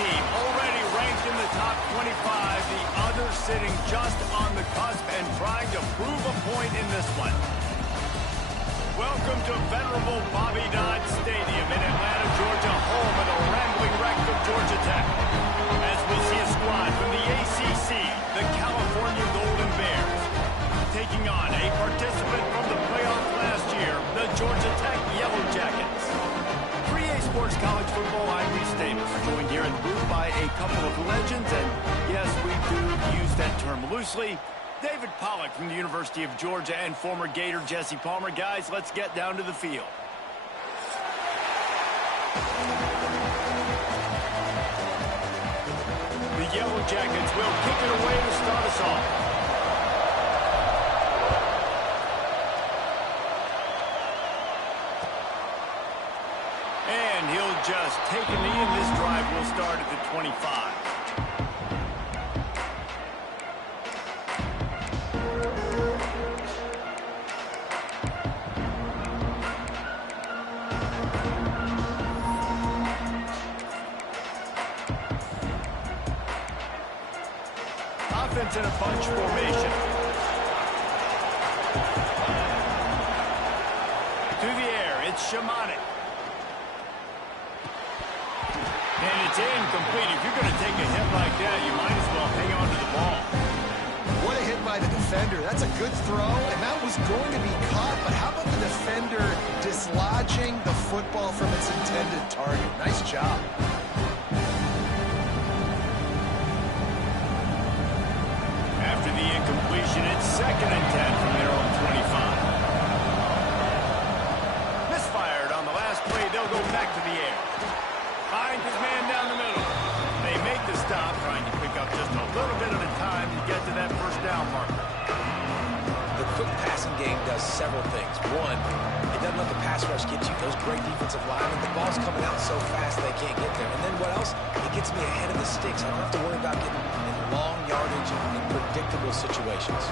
team already ranked in the top 25. The other sitting just on the cusp and trying to prove a point in this one. Welcome to venerable Bobby Dodd Stadium in Atlanta, Georgia, home of the rambling wreck of Georgia Tech. As we see a squad from the ACC, the California Golden Bears, taking on a participant from the playoff last year, the Georgia Tech Yellow Jackets. 3A Sports College Football, I'm Reese Davis, joined here in the booth by a couple of legends, and yes, we do use that term loosely. David Pollack from the University of Georgia and former Gator Jesse Palmer. Guys, let's get down to the field. The Yellow Jackets will kick it away to start us off. And he'll just take a knee, and this drive will start at the 25. Offense in a bunch formation. Through the air, it's Shamanic. And it's incomplete. If you're going to take a hit like that, you might as well hang on to the ball. What a hit by the defender. That's a good throw, and that was going to be caught. But how about the defender dislodging the football from its intended target? Nice job. After the incompletion, it's 2nd and 10 from their own 25. Misfired on the last play. They'll go back to the air. Finds his man down the middle. They make the stop, trying to pick up just a little bit at a time to get to that first down marker. The quick passing game does several things. One, it doesn't let the pass rush get you. Those great defensive linemen, the ball's coming out so fast they can't get there. And then what else? It gets me ahead of the sticks. I don't have to worry about getting in long yardage in predictable situations.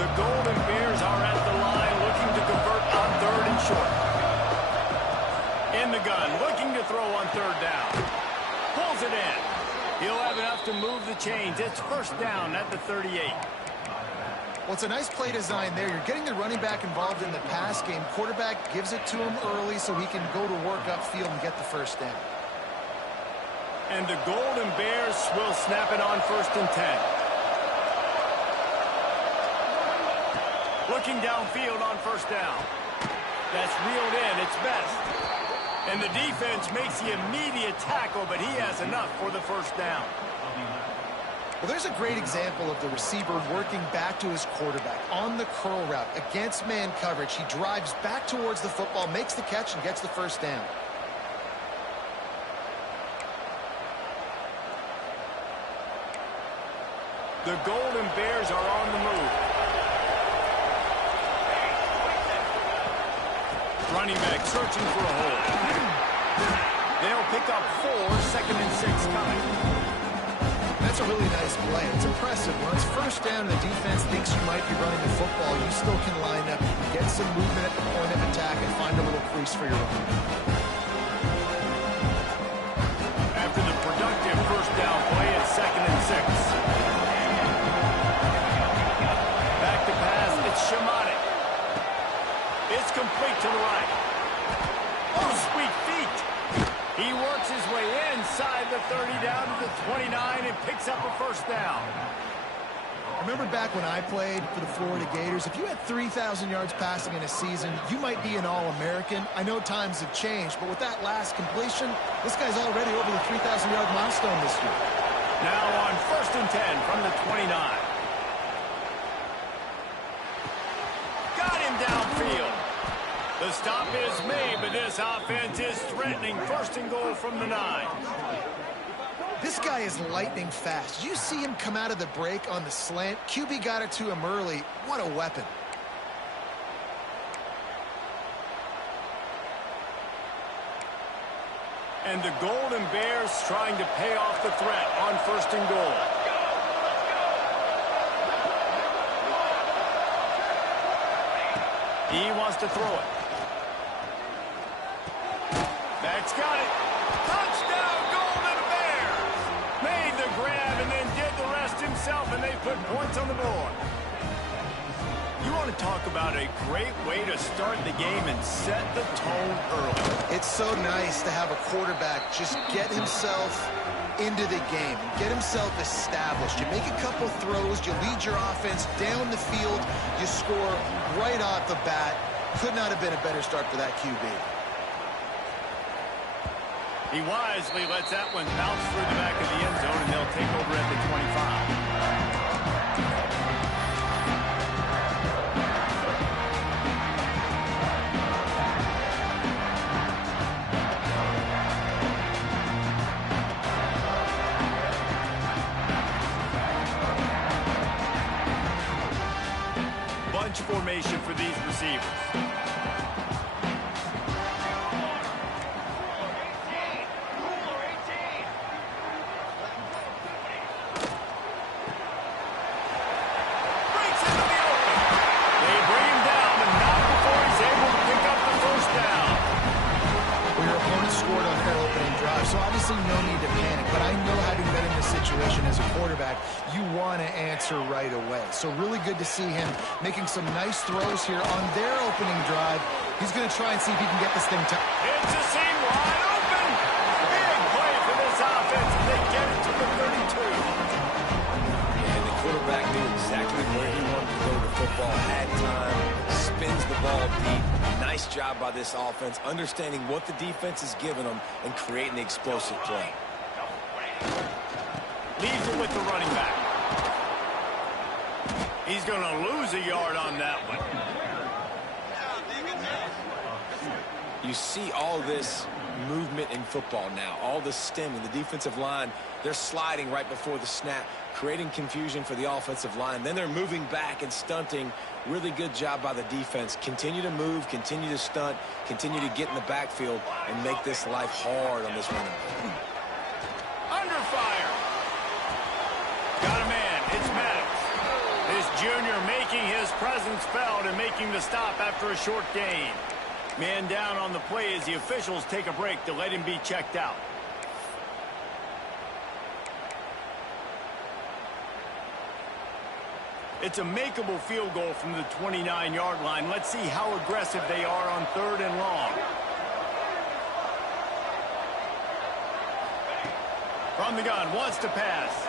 The Golden Bears are at the line looking to convert on 3rd and short. In the gun, looking to throw on 3rd down. Pulls it in. He'll have enough to move the chains. It's 1st down at the 38. Well, it's a nice play design there. You're getting the running back involved in the pass game. Quarterback gives it to him early so he can go to work upfield and get the 1st down. And the Golden Bears will snap it on 1st and 10. Looking downfield on 1st down. That's reeled in. It's Best. And the defense makes the immediate tackle, but he has enough for the 1st down. Well, there's a great example of the receiver working back to his quarterback on the curl route against man coverage. He drives back towards the football, makes the catch, and gets the 1st down. The Golden Bears are on the move. Running back searching for a hole. They'll pick up 4, 2nd and 6 coming. That's a really nice play. It's impressive. When it's 1st down and the defense thinks you might be running the football, you still can line up, get some movement at the point of attack, and find a little crease for your run. After the productive 1st down play, it's 2nd and 6. Back to pass, it's Shamanic. It's complete to the right. Oh, sweet feet. He works his way inside the 30 down to the 29 and picks up a 1st down. Remember back when I played for the Florida Gators, if you had 3,000 yards passing in a season, you might be an All-American. I know times have changed, but with that last completion, this guy's already over the 3,000-yard milestone this year. Now on 1st and 10 from the 29. Got him downfield. The stop is made, but this offense is threatening 1st and goal from the 9. This guy is lightning fast. You see him come out of the break on the slant. QB got it to him early. What a weapon. And the Golden Bears trying to pay off the threat on 1st and goal. He wants to throw it. Back's got it. Touchdown, Golden Bears! himself, and they put points on the board. You want to talk about a great way to start the game and set the tone early. It's so nice to have a quarterback just get himself into the game and get himself established. You make a couple throws, you lead your offense down the field, you score right off the bat. Could not have been a better start for that QB. He wisely lets that one bounce through the back of the end zone, and they'll take over at the 25. Formation for these receivers. Breaks into the open. They bring him down, but not before he's able to pick up the first down. Well, your opponent scored on their opening drive, so obviously no need to panic. But I know having been in this situation as a quarterback, you want to answer right away. So really good to see him making some nice throws here on their opening drive. He's going to try and see if he can get this thing to... It's a seam wide open. Big play for this offense as they get it to the 32. And the quarterback knew exactly where he wanted to go with the football, had time, spins the ball deep. Nice job by this offense, understanding what the defense is giving them and creating the explosive play. Leaves it with the running back. He's going to lose a yard on that one. You see all this movement in football now, all the stemming, the defensive line, they're sliding right before the snap, creating confusion for the offensive line. Then they're moving back and stunting. Really good job by the defense. Continue to move, continue to stunt, continue to get in the backfield and make this life hard on this running back. Under fire. Got a man. It's Maddox. This junior making his presence felt and making the stop after a short gain. Man down on the play as the officials take a break to let him be checked out. It's a makeable field goal from the 29-yard line. Let's see how aggressive they are on 3rd and long. From the gun, wants to pass.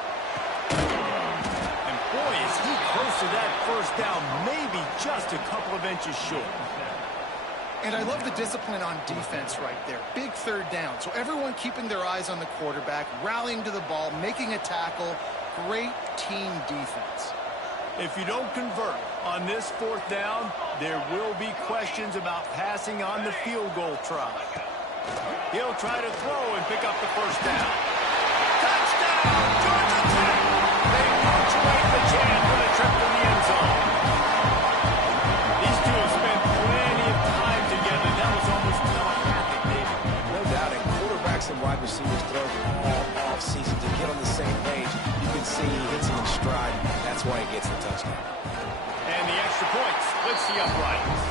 And boy, is he close to that first down, maybe just a couple of inches short. And I love the discipline on defense right there. Big 3rd down. So everyone keeping their eyes on the quarterback, rallying to the ball, making a tackle. Great team defense. If you don't convert on this 4th down, there will be questions about passing on the field goal try. He'll try to throw and pick up the first down. Touchdown, Georgia Tech! They punctuate the chance with a trip to the end zone. These two have spent plenty of time together. That was almost telepathic, David. No doubt, and quarterbacks and wide receivers throw all off-season to get on the same page. You can see he hits him in stride. That's why he gets the touchdown. And the extra point splits the uprights.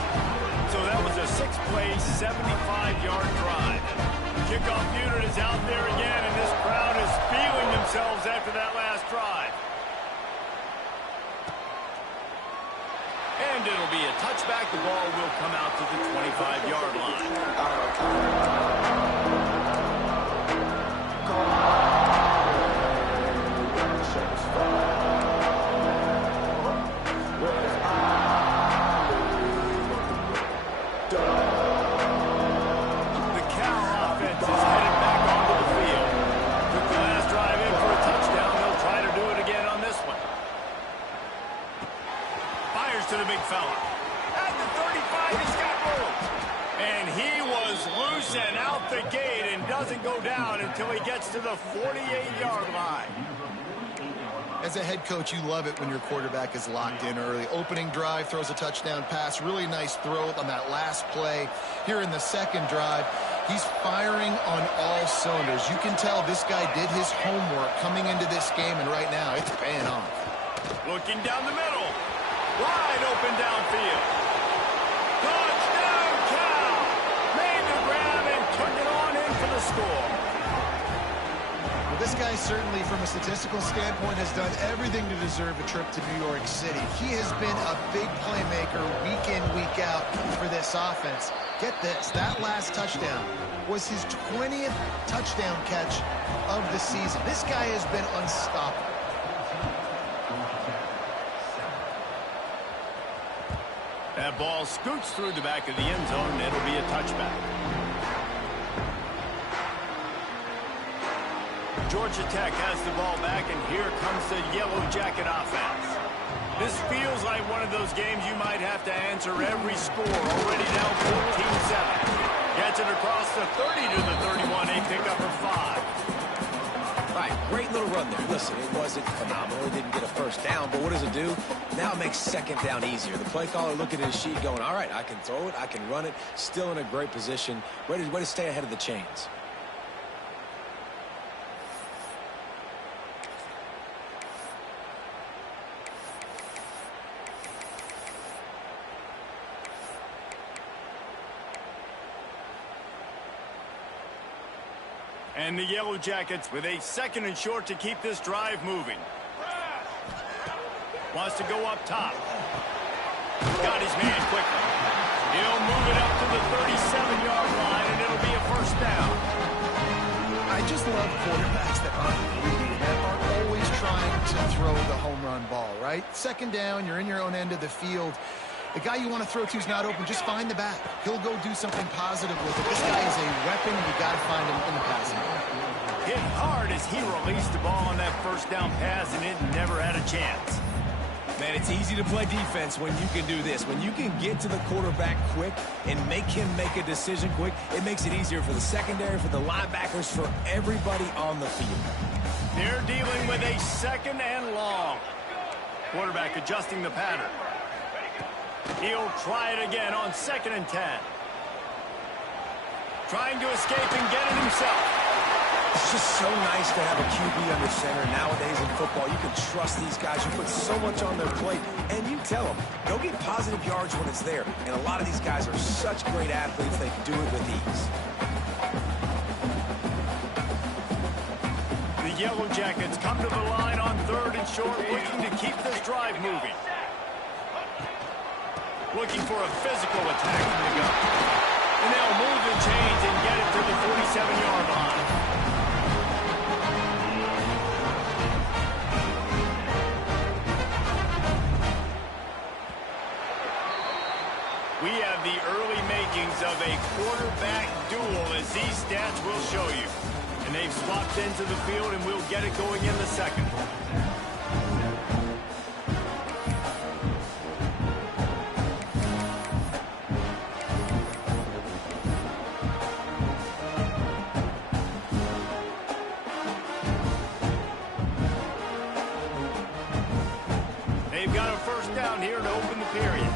So that was a 6-play, 75-yard drive. Kickoff unit is out there again, and this crowd is feeling themselves after that last drive. And it'll be a touchback. The ball will come out to the 25-yard line. To the big fella. At the 35, he's got room. And he was loose and out the gate and doesn't go down until he gets to the 48-yard line. As a head coach, you love it when your quarterback is locked in early. Opening drive, throws a touchdown pass. Really nice throw on that last play. Here in the 2nd drive, he's firing on all cylinders. You can tell this guy did his homework coming into this game, and right now it's paying off. Looking down the middle. Wide open downfield. Touchdown, Cal! Made the grab and took it on in for the score. Well, this this guy certainly, from a statistical standpoint, has done everything to deserve a trip to New York City. He has been a big playmaker week in, week out for this offense. Get this, that last touchdown was his 20th touchdown catch of the season. This guy has been unstoppable. That ball scoots through the back of the end zone, and it'll be a touchback. Georgia Tech has the ball back, and here comes the Yellow Jacket offense. This feels like one of those games you might have to answer every score. Already down 14-7. Gets it across the 30 to the 31. They pick up a 5. Right, great little run there. Listen, it wasn't phenomenal. He didn't get a first down, but what does it do? Now it makes second down easier. The play caller looking at his sheet going, all right, I can throw it, I can run it. Still in a great position. Way to stay ahead of the chains. And the Yellow Jackets with a 2nd and short to keep this drive moving. Wants to go up top. Got his man quickly. He'll move it up to the 37-yard line, and it'll be a first down. I just love quarterbacks that aren't greedy, that are always trying to throw the home run ball, right? 2nd down, you're in your own end of the field. The guy you want to throw to is not open. Just find the back. He'll go do something positive with it. This guy is a weapon. You got to find him in the passing game. Hit hard as he released the ball on that first down pass, and it never had a chance. Man, it's easy to play defense when you can do this. When you can get to the quarterback quick and make him make a decision quick, it makes it easier for the secondary, for the linebackers, for everybody on the field. They're dealing with a 2nd and long. Quarterback adjusting the pattern. He'll try it again on 2nd and 10. Trying to escape and get it himself. It's just so nice to have a QB under center. Nowadays in football, you can trust these guys. You put so much on their plate, and you tell them, go get positive yards when it's there. And a lot of these guys are such great athletes, they can do it with ease. The Yellow Jackets come to the line on 3rd and short, looking to keep this drive moving. Looking for a physical attack from the gun. And they'll move the chains and get it to the 47-yard line. We have the early makings of a quarterback duel, as these stats will show you. And they've swapped into the field, and we'll get it going in the 2nd. They've got a first down here to open the period.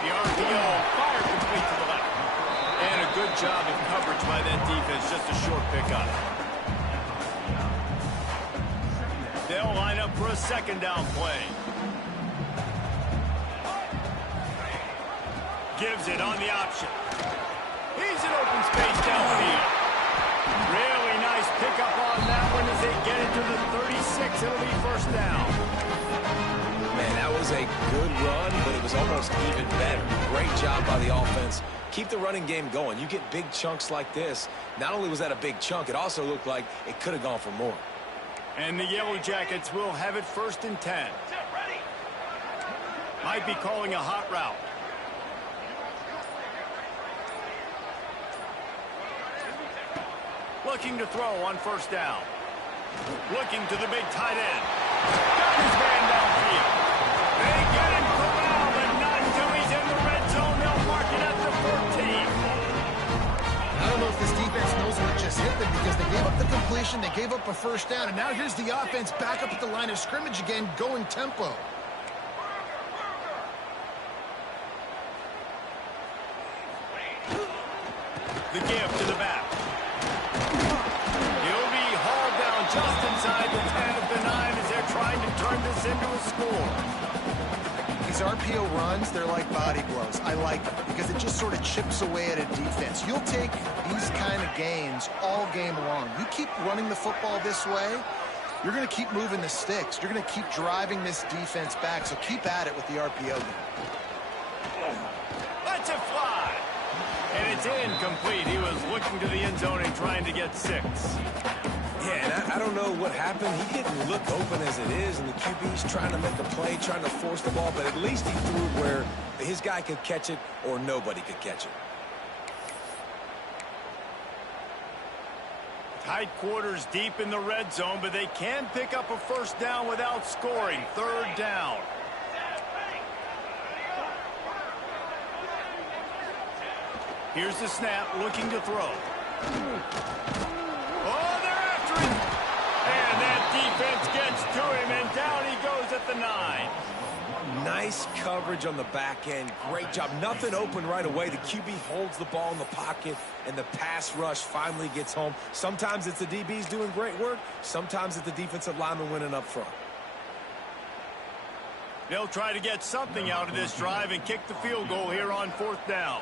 The RPO, fire complete to the left. And a good job of coverage by that defense, just a short pickup. They'll line up for a 2nd down play. Gives it on the option. He's in open space downfield. Really nice pickup on that one as they get it to the 36. It'll be first down. Man, that was a good run, but it was almost even better. Great job by the offense. Keep the running game going. You get big chunks like this. Not only was that a big chunk, it also looked like it could have gone for more. And the Yellow Jackets will have it 1st and 10. Might be calling a hot route. Looking to throw on first down. Looking to the big tight end. Got his man downfield. They get him corralled, but not until he's in the red zone. They'll mark it at the 14. I don't know if this defense knows what just hit them, because they gave up the completion, they gave up a first down, and now here's the offense back up at the line of scrimmage again, going tempo. The give to the back. He'll be hauled down just inside the 10 of the 9 as they're trying to turn this into a score. These RPO runs, they're like body blows. I like them because it just sort of chips away at a defense. You'll take these kind of gains all game long. You keep running the football this way, you're going to keep moving the sticks. You're going to keep driving this defense back, so keep at it with the RPO game. Let's it fly. And it's incomplete. He was looking to the end zone and trying to get 6. Yeah, and I don't know what happened. He didn't look open as it is, and the QB's trying to make a play, trying to force the ball, but at least he threw it where his guy could catch it or nobody could catch it. Tight quarters deep in the red zone, but they can pick up a first down without scoring. 3rd down. Here's the snap, looking to throw. Oh, they're after him. And that defense gets to him, and down he goes at the 9. Nice coverage on the back end. Great job. Nothing open right away. The QB holds the ball in the pocket, and the pass rush finally gets home. Sometimes it's the DBs doing great work. Sometimes it's the defensive lineman winning up front. They'll try to get something out of this drive and kick the field goal here on 4th down.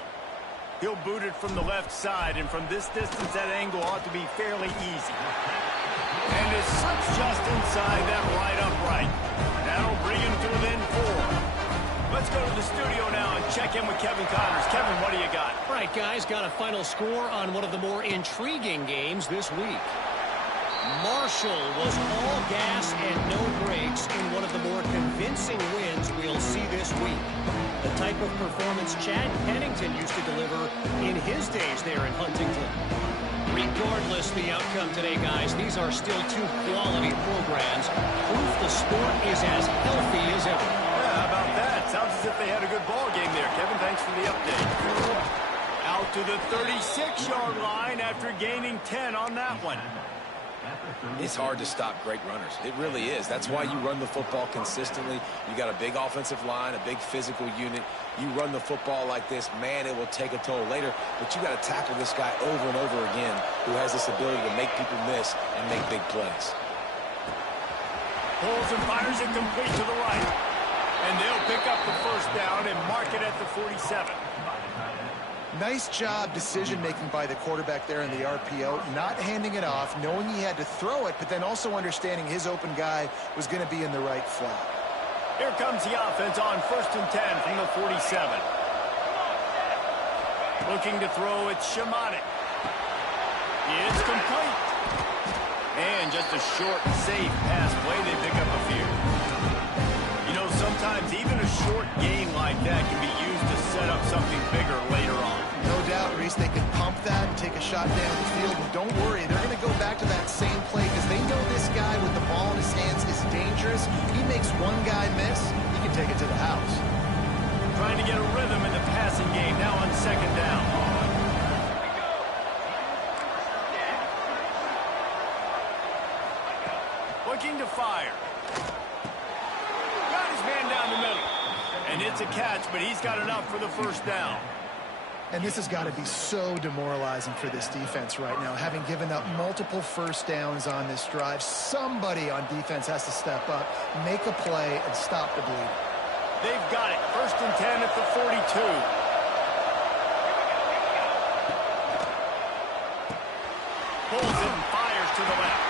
He'll boot it from the left side, and from this distance, that angle ought to be fairly easy. And as such, just inside that right upright. That'll bring him to within 4. Let's go to the studio now and check in with Kevin Connors. Kevin, what do you got? All right, guys, got a final score on one of the more intriguing games this week. Marshall was all gas and no brakes in one of the more convincing wins we'll see this week. The type of performance Chad Pennington used to deliver in his days there in Huntington. Regardless the outcome today, guys, these are still 2 quality programs. Proof the sport is as healthy as ever. Yeah, how about that? Sounds as if they had a good ball game there. Kevin, thanks for the update. Out to the 36-yard line after gaining 10 on that one. It's hard to stop great runners. It really is. That's why you run the football consistently. You got a big offensive line, a big physical unit. You run the football like this, man, it will take a toll later. But you got to tackle this guy over and over again who has this ability to make people miss and make big plays. Pulls and fires it complete to the right. And they'll pick up the first down and mark it at the 47. Nice job decision-making by the quarterback there in the RPO, not handing it off, knowing he had to throw it, but then also understanding his open guy was going to be in the right flat. Here comes the offense on 1st and 10 from the 47. Looking to throw, it's Shamanik. It's complete. And just a short, safe pass play, they pick up a few. You know, sometimes even a short gain like that can be used to set up something bigger later on. No doubt, Reese, they can pump that and take a shot down the field. And don't worry, they're going to go back to that same play because they know this guy with the ball in his hands is dangerous. He makes one guy miss, he can take it to the house. Trying to get a rhythm in the passing game now on 2nd down. Looking to fire. Got his man down the middle. And it's a catch, but he's got enough for the first down. And this has got to be so demoralizing for this defense right now. Having given up multiple first downs on this drive, somebody on defense has to step up, make a play, and stop the bleed. They've got it. 1st and 10 at the 42. Pulls it and fires to the left.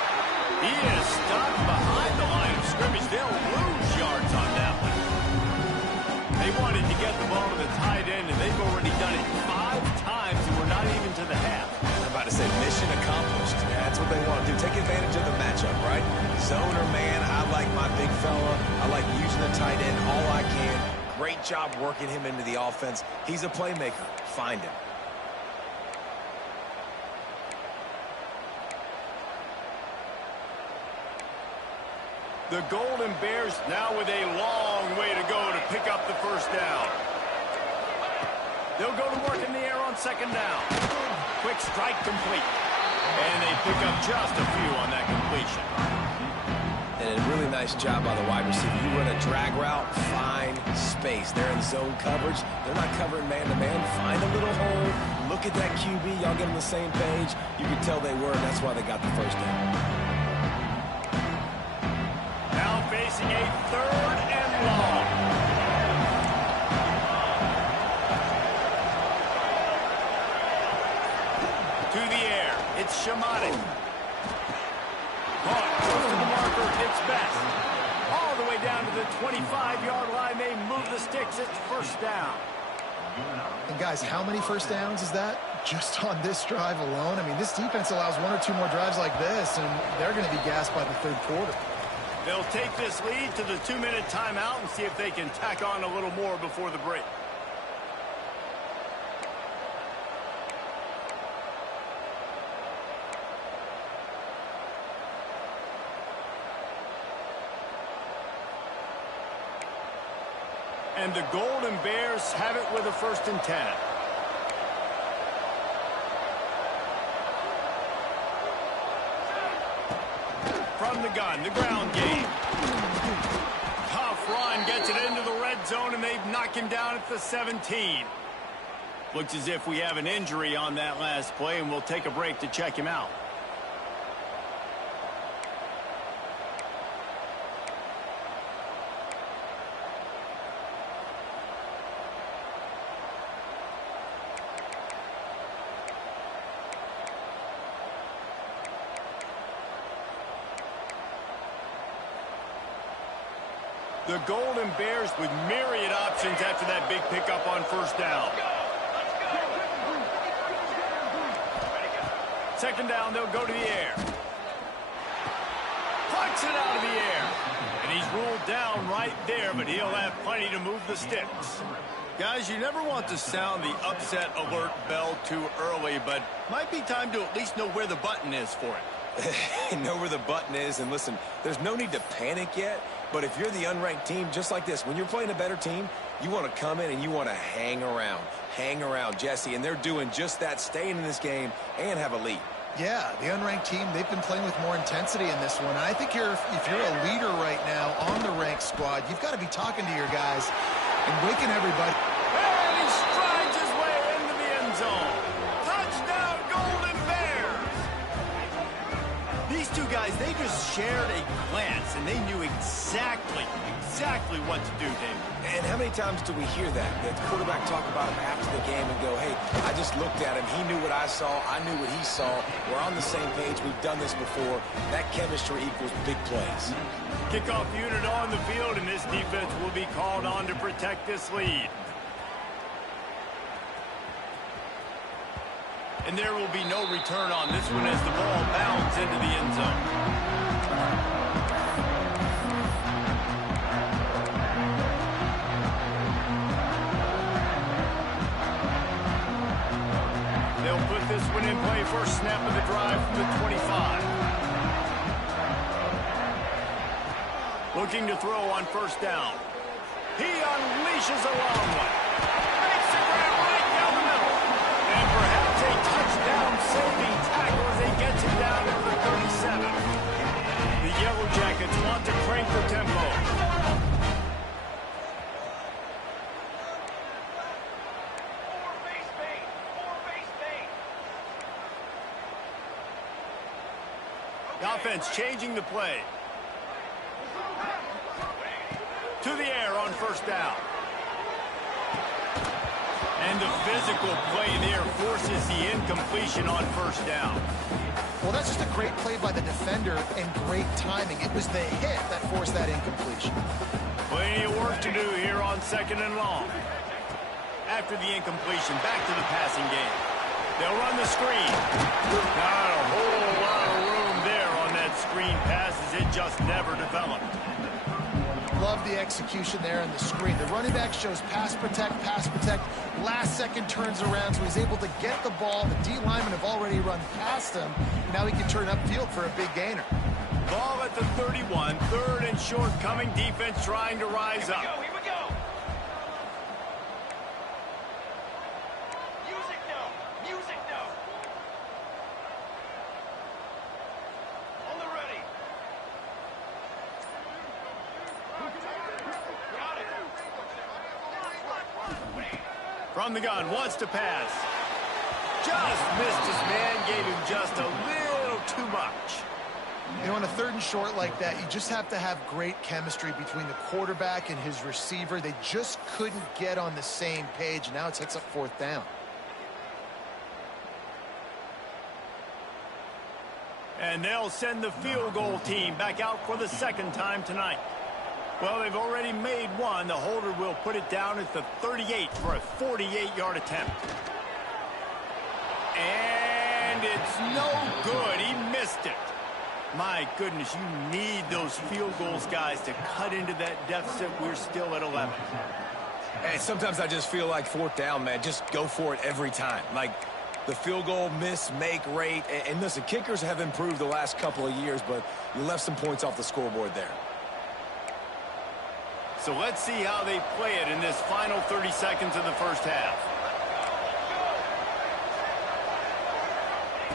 He is stopped behind the line of scrimmage. They'll lose yards on that one. They wanted to get the ball to the tight end, and they've already done it 5 times, and we're not even to the half. I'm about to say mission accomplished. Yeah, that's what they want to do. Take advantage of the matchup, right? Zone or man, I like my big fella. I like using the tight end all I can. Great job working him into the offense. He's a playmaker. Find him. The Golden Bears now with a long way to go to pick up the first down. They'll go to work in the air on 2nd down. Quick strike complete. And they pick up just a few on that completion. And a really nice job by the wide receiver. You run a drag route, find space. They're in zone coverage. They're not covering man-to-man. Find a little hole. Look at that QB. Y'all get on the same page. You can tell they were, and that's why they got the first down. Now facing a 3rd and long. It's Shamanic. Caught close to the marker. It's Best. All the way down to the 25-yard line. They move the sticks. It's first down. And guys, how many first downs is that? Just on this drive alone? I mean, this defense allows 1 or 2 more drives like this, and they're going to be gassed by the third quarter. They'll take this lead to the 2-minute timeout and see if they can tack on a little more before the break. And the Golden Bears have it with a 1st and 10. From the gun, the ground game. Tough run, gets it into the red zone, and they knock him down at the 17. Looks as if we have an injury on that last play, and we'll take a break to check him out. The Golden Bears with myriad options after that big pickup on 1st down. 2nd down, they'll go to the air. Plucks it out of the air. And he's ruled down right there, but he'll have plenty to move the sticks. Guys, you never want to sound the upset alert bell too early, but might be time to at least know where the button is for it. Know where the button is, and listen, there's no need to panic yet, but if you're the unranked team, just like this, when you're playing a better team, you want to come in and you want to hang around, Jesse, and they're doing just that, staying in this game and have a lead. Yeah, the unranked team, they've been playing with more intensity in this one, and I think if you're a leader right now on the ranked squad, you've got to be talking to your guys and waking everybody. And he strides his way into the end zone. Touchdown, Golden Bears! These two guys, they just shared a glance, and they knew exactly what to do, David. And how many times do we hear that? The quarterback talk about him after the game and go, hey, I just looked at him. He knew what I saw. I knew what he saw. We're on the same page. We've done this before. That chemistry equals big plays. Kickoff unit on the field, and this defense will be called on to protect this lead. And there will be no return on this one as the ball bounds into the end zone. They'll put this one in play, first snap of the drive from the 25. Looking to throw on 1st down. He unleashes a long one. Makes the grab right down the middle. And perhaps a touchdown-saving tackle as he gets it down to the 37. The Yellow Jackets want to crank the tempo. The offense changing the play. To the air on 1st down. And the physical play there forces the incompletion on 1st down. Well, that's just a great play by the defender and great timing. It was the hit that forced that incompletion. Plenty of work to do here on 2nd and long. After the incompletion, back to the passing game. They'll run the screen. Not a whole lot of room there on that screen pass as it just never developed. Love the execution there on the screen. The running back shows pass protect. Last second turns around, so he's able to get the ball. The D linemen have already run past him. Now he can turn upfield for a big gainer. Ball at the 31, 3rd and short, coming defense trying to rise up. Here we go. Music no. On the ready. From the gun, wants to pass. Just missed his man, gave him just a little too much. You know, on a 3rd and short like that, you just have to have great chemistry between the quarterback and his receiver. They just couldn't get on the same page. Now it sets up 4th down. And they'll send the field goal team back out for the second time tonight. Well, they've already made one. The holder will put it down at the 38 for a 48-yard attempt. And it's no good. He missed it. My goodness, you need those field goals, guys, to cut into that deficit. We're still at 11. And sometimes I just feel like fourth down, man. Just go for it every time. Like the field goal miss, make rate. And listen, kickers have improved the last couple of years, but you left some points off the scoreboard there. So let's see how they play it in this final 30 seconds of the first half.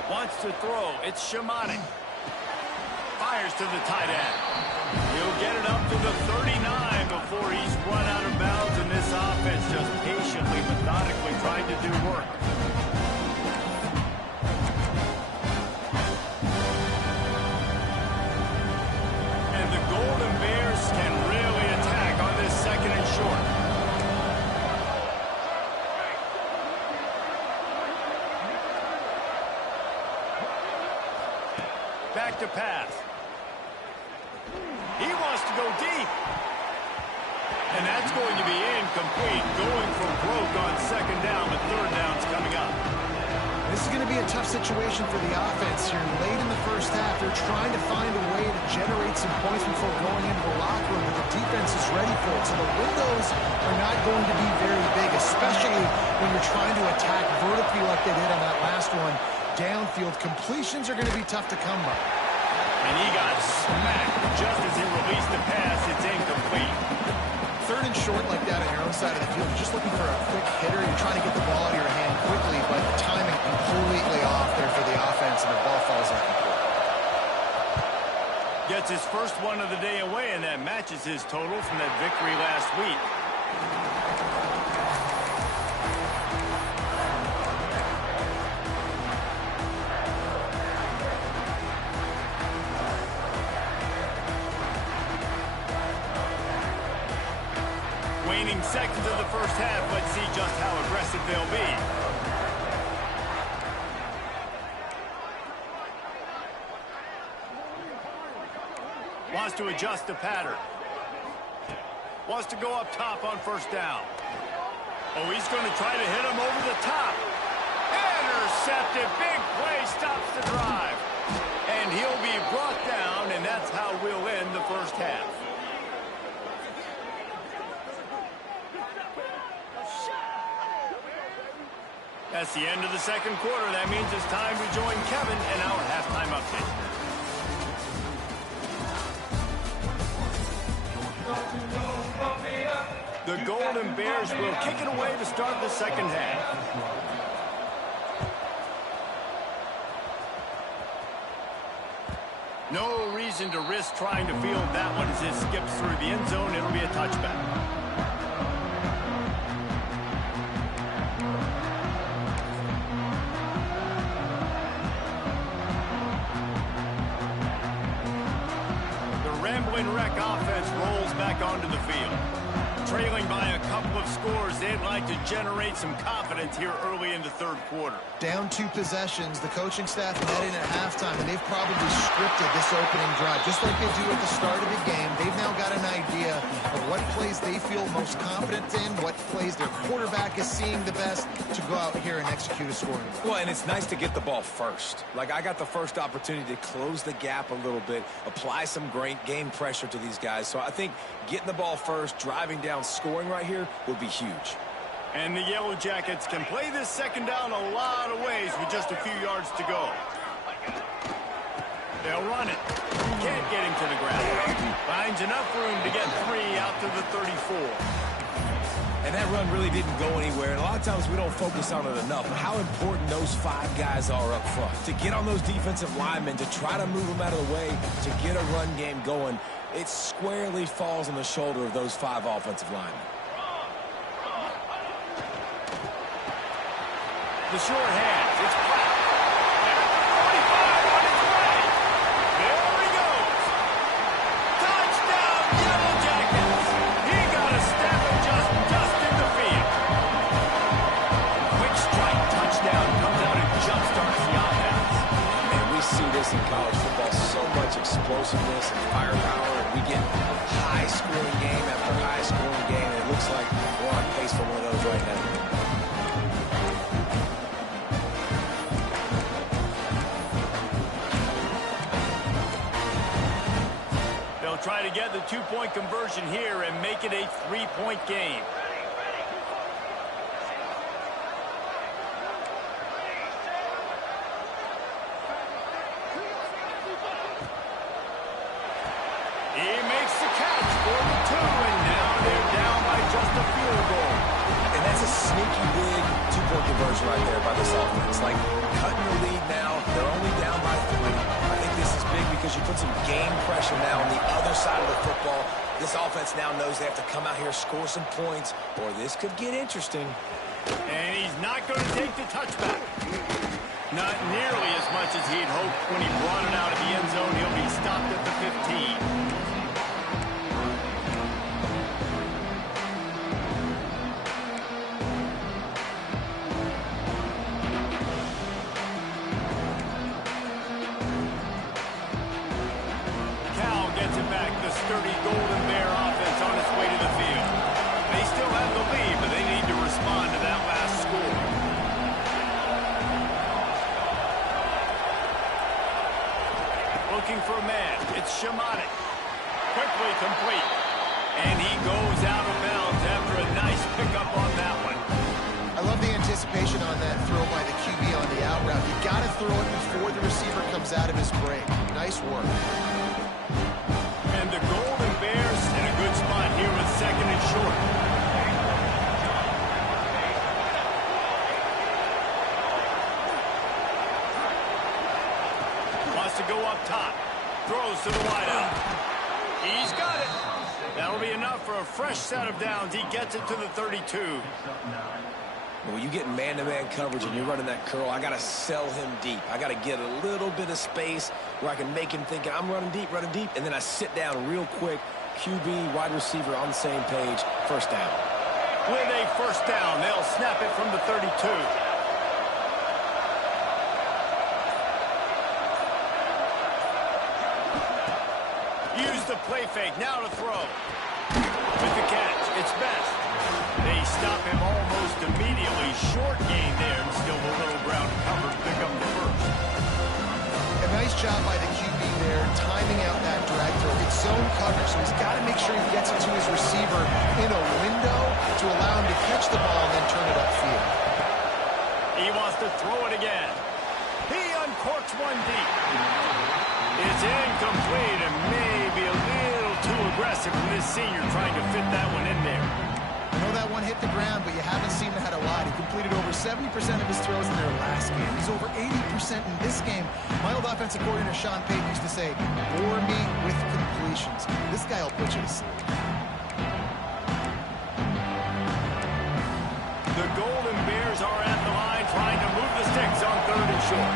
Wants to throw. It's Shimonic. Fires to the tight end. He'll get it up to the 39 before he's run out of bounds, and this offense just patiently, methodically trying to do work. And the Golden Bears can really attack on this second and short. Back to pass. He wants to go deep. And that's going to be incomplete. Going for broke on second down, but third down's coming up. This is going to be a tough situation for the offense here. Late in the first half, they're trying to find a way to generate some points before going into the locker room, but the defense is ready for it. So the windows are not going to be very big, especially when you're trying to attack vertically like they did on that last one. Downfield completions are going to be tough to come by. And he got smacked just as he released the pass. It's incomplete. Third and short like that on your own side of the field, you're just looking for a quick hitter. You're trying to get the ball out of your hand quickly, but the timing completely off there for the offense, and the ball falls incomplete. Gets his first one of the day away, and that matches his total from that victory last week. Waning seconds of the first half. Let's see just how aggressive they'll be. Wants to adjust the pattern. Wants to go up top on first down. Oh, he's going to try to hit him over the top. Intercepted. Big play stops the drive. And he'll be brought down, and that's how we'll end the first half. That's the end of the second quarter. That means it's time to join Kevin in our halftime update. The Golden Bears will kick it away to start the second half. No reason to risk trying to field that one as it skips through the end zone. It'll be a touchback. Wreck offense rolls back onto the field. Trailing by a couple of scores, they'd like to generate some confidence here early in the third quarter. Down 2 possessions, the coaching staff met in at halftime, and they've probably scripted this opening drive. Just like they do at the start of the game, they've now got an idea of what plays they feel most confident in, what plays their quarterback is seeing the best to go out here and execute a scoring drive. Well, and it's nice to get the ball first. Like, I got the first opportunity to close the gap a little bit, apply some great game pressure to these guys. So I think getting the ball first, driving down, scoring right here would be huge. And the Yellow Jackets can play this second down a lot of ways with just a few yards to go. They'll run it. Can't get him to the ground. Finds enough room to get 3 out to the 34. And that run really didn't go anywhere. And a lot of times we don't focus on it enough. But how important those 5 guys are up front. To get on those defensive linemen, to try to move them out of the way, to get a run game going, it squarely falls on the shoulder of those 5 offensive linemen. The short hands. It's flat. And at the 45 on his way. There he goes. Touchdown, Yellow Jackets. He got a step and just dusted the field. Quick strike touchdown comes out and jumpstarts the offense. And we see this in college explosiveness and firepower, and we get high-scoring game after high-scoring game, and it looks like we're on pace for one of those right now. They'll try to get the two-point conversion here and make it a three-point game. He makes the catch for the two, and now they're down by just a field goal. And that's a sneaky big two-point conversion right there by this offense. Like, cutting the lead now. They're only down by 3. I think this is big because you put some game pressure now on the other side of the football. This offense now knows they have to come out here, score some points, or this could get interesting. And he's not going to take the touchback. Not nearly as much as he'd hoped when he brought it out of the end zone. He'll be stopped at the 15. Sturdy Golden Bear offense on its way to the field. They still have the lead, but they need to respond to that last score. Looking for a man. It's Shamanik. Quickly complete. And he goes out of bounds after a nice pickup on that one. I love the anticipation on that throw by the QB on the out route. You got to throw it before the receiver comes out of his break. Nice work. And the Golden Bears in a good spot here with second and short. Wants to go up top. Throws to the wideout. He's got it. That'll be enough for a fresh set of downs. He gets it to the 32. When you get man-to-man coverage and you're running that curl, I got to sell him deep. I got to get a little bit of space where I can make him think I'm running deep, and then I sit down real quick. QB, wide receiver on the same page. First down. With a first down, they'll snap it from the 32. Use the play fake, now to throw. With the catch, it's Best. They stop him almost immediately. Short gain there, and still a little ground covered. Pick up the first. A nice job by the QB there, timing out that drag throw. It's zone coverage, so he's got to make sure he gets it to his receiver in a window to allow him to catch the ball and then turn it upfield. He wants to throw it again. He uncorks one deep. It's incomplete and maybe a little too aggressive from this senior trying to fit that one in there. I know that one hit the ground, but you haven't seen that a lot. He completed over 70% of his throws in their last game. He's over 80% in this game. My old offensive coordinator, Sean Payton, used to say, bore me with completions. This guy will put you to sleep. The Golden Bears are at the line trying to move the sticks on third and short.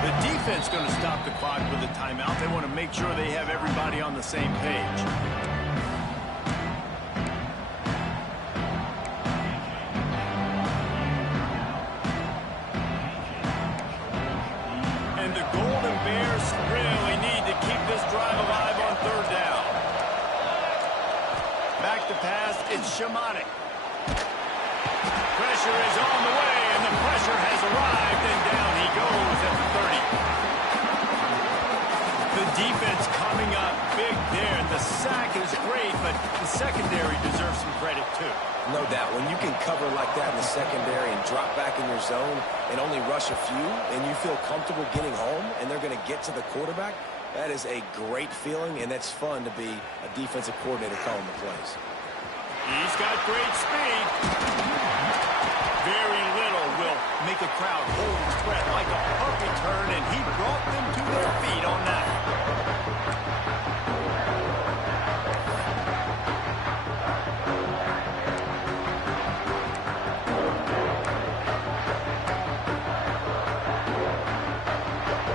The defense going to stop the clock with a timeout. They want to make sure they have everybody on the same page. And the Golden Bears really need to keep this drive alive on third down. Back to pass, it's Shamanik. Pressure is on the way, and the pressure has arrived, and down he goes at the 30. The defense coming up big there. The sack is great, but the secondary deserves some credit, too. No doubt. When you can cover like that in the secondary and drop back in your zone and only rush a few, and you feel comfortable getting home, and they're going to get to the quarterback, that is a great feeling, and that's fun to be a defensive coordinator calling the plays. He's got great speed. Very little will make a crowd hold its breath like a punt return, and he brought them to their feet on that.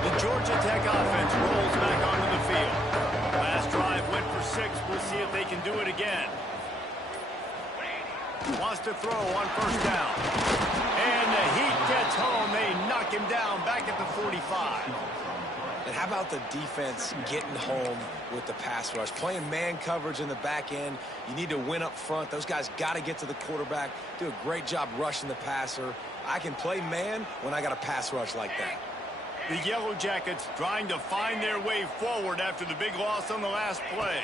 The Georgia Tech offense rolls back onto the field. Last drive went for 6. We'll see if they can do it again. Wants to throw on first down. And the Heat gets home. They knock him down back at the 45. And how about the defense getting home with the pass rush? Playing man coverage in the back end. You need to win up front. Those guys got to get to the quarterback, do a great job rushing the passer. I can play man when I got a pass rush like that. The Yellow Jackets trying to find their way forward after the big loss on the last play.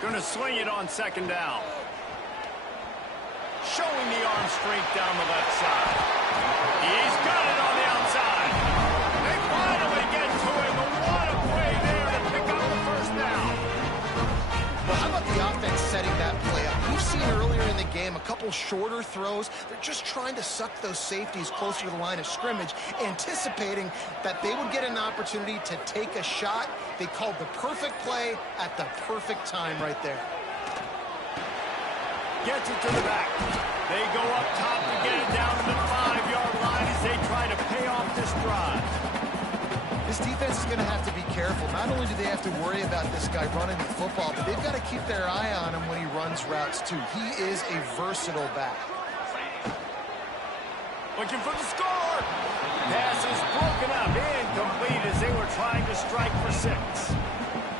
Going to sling it on second down. Showing the arm strength down the left side. He's got it on the outside. They finally get to him. What a play there to pick up the first down. Well, how about the offense setting that play up? We've seen earlier in the game a couple shorter throws. They're just trying to suck those safeties closer to the line of scrimmage, anticipating that they would get an opportunity to take a shot. They called the perfect play at the perfect time right there. Gets it to the back. They go up top to get it down to the 5-yard line as they try to pay off this drive. This defense is going to have to be careful. Not only do they have to worry about this guy running the football, but they've got to keep their eye on him when he runs routes too. He is a versatile back. Looking for the score. Pass is broken up, incomplete as they were trying to strike for 6.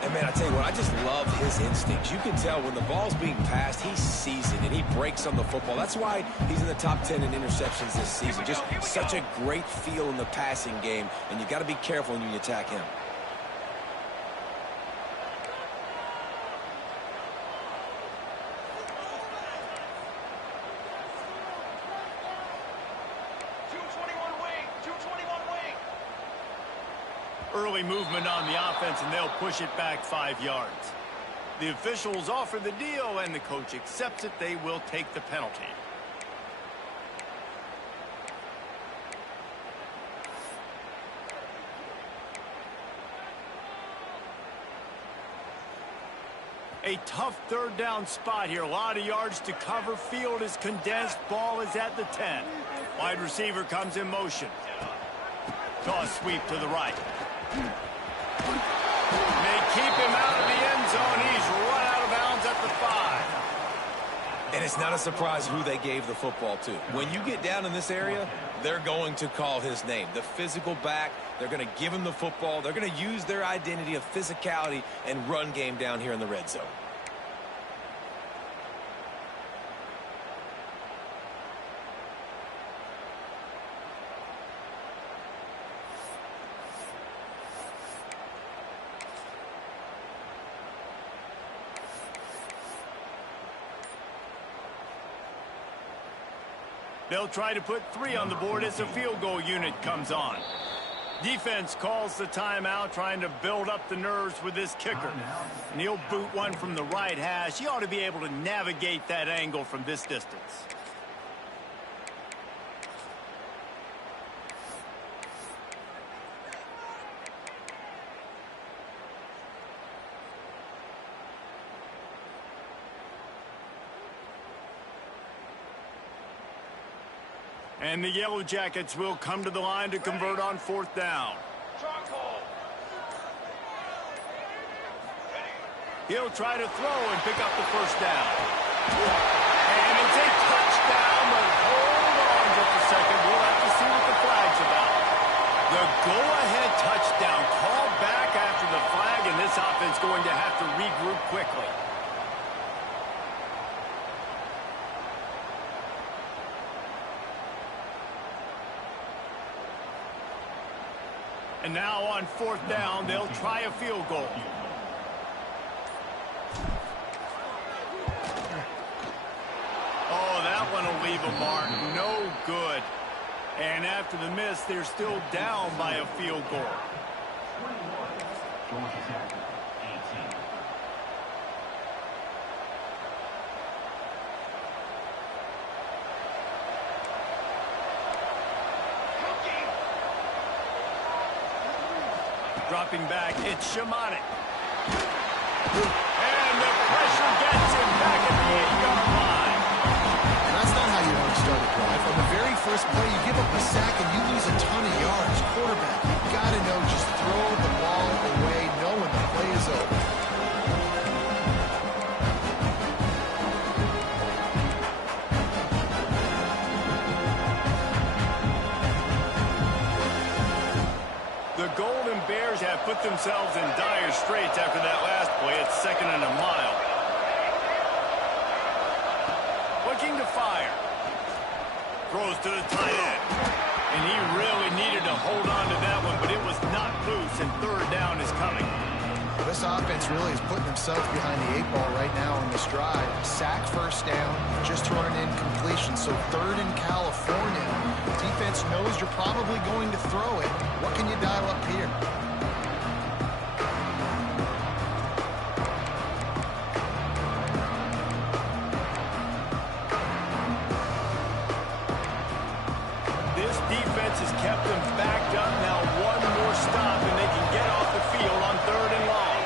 And, man, I tell you what, I just love his instincts. You can tell when the ball's being passed, he sees it, and he breaks on the football. That's why he's in the top 10 in interceptions this season. Just such a great feel in the passing game, and you got to be careful when you attack him. Early movement on the offense, and they'll push it back 5 yards. The officials offer the deal, and the coach accepts it. They will take the penalty. A tough third down spot here. A lot of yards to cover. Field is condensed. Ball is at the 10. Wide receiver comes in motion. Toss sweep to the right. They keep him out of the end zone. He's run out of bounds at the 5. And it's not a surprise who they gave the football to. When you get down in this area, they're going to call his name. The physical back, they're going to give him the football. They're going to use their identity of physicality and run game down here in the red zone. They'll try to put 3 on the board as the field goal unit comes on. Defense calls the timeout, trying to build up the nerves with this kicker. And he'll boot one from the right hash. He ought to be able to navigate that angle from this distance. And the Yellow Jackets will come to the line to convert on 4th down. He'll try to throw and pick up the first down. And it's a touchdown, but hold on just a second. We'll have to see what the flag's about. The go-ahead touchdown called back after the flag, and this offense going to have to regroup quickly. And now on 4th down, they'll try a field goal. Oh, that one will leave a mark. No good. And after the miss, they're still down by a field goal. Dropping back, it's Shamanik. And the pressure gets him back at the 8-yard line. And that's not how you want to start a drive. On the very first play, you give up a sack and you lose a ton of yards. Quarterback, you got to know, just throw the ball away, knowing the play is over. Steelers have put themselves in dire straits after that last play. It's 2nd and a mile. Looking to fire. Throws to the tight end. And he really needed to hold on to that one, but it was not loose, and 3rd down is coming. This offense really is putting themselves behind the 8 ball right now in this drive. Sack 1st down, just thrown an incompletion. So 3rd in California. Defense knows you're probably going to throw it. What can you dial up here? This defense has kept them backed up. Now one more stop, and they can get off the field on 3rd and long.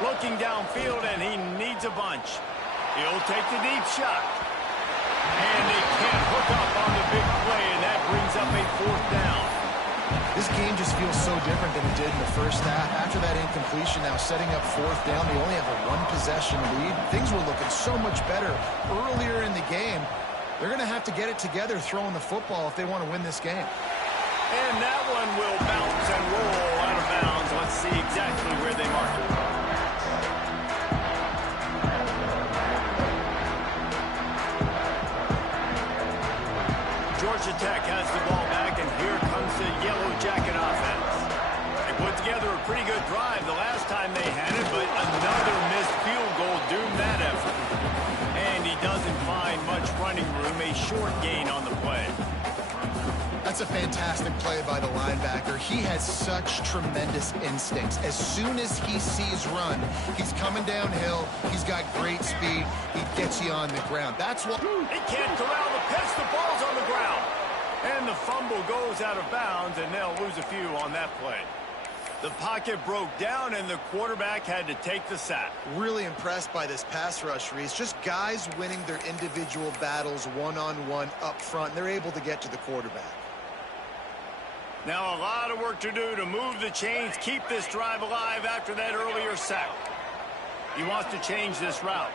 Looking downfield, and he needs a bunch. He'll take the deep shot. And they can't hook up on the big play, and that brings up a 4th down. This game just feels so different than it did in the first half. After that incompletion, now setting up 4th down, they only have a 1-possession lead. Things were looking so much better earlier in the game. They're going to have to get it together throwing the football if they want to win this game. And that one will bounce and roll out of bounds. Let's see exactly where they mark it. Georgia Tech has the ball back, and here comes the Yellow Jacket offense. They put together a pretty good drive the last time they had it, but another missed field goal doomed that effort. And he doesn't find much running room, a short gain on the play. That's a fantastic play by the linebacker. He has such tremendous instincts. As soon as he sees run, he's coming downhill. He's got great speed. He gets you on the ground. That's what... He can't corral the pitch. The ball's on the ground. And the fumble goes out of bounds, and they'll lose a few on that play. The pocket broke down, and the quarterback had to take the sack. Really impressed by this pass rush, Reese. Just guys winning their individual battles one-on-one up front. They're able to get to the quarterback. Now a lot of work to do to move the chains, keep this drive alive after that earlier sack. He wants to change this route.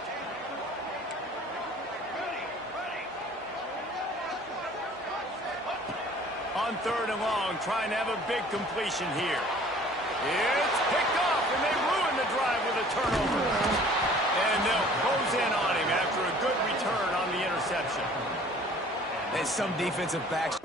On 3rd and long, trying to have a big completion here. It's picked off, and they ruin the drive with a turnover. And they'll close in on him after a good return on the interception. And some defensive backs...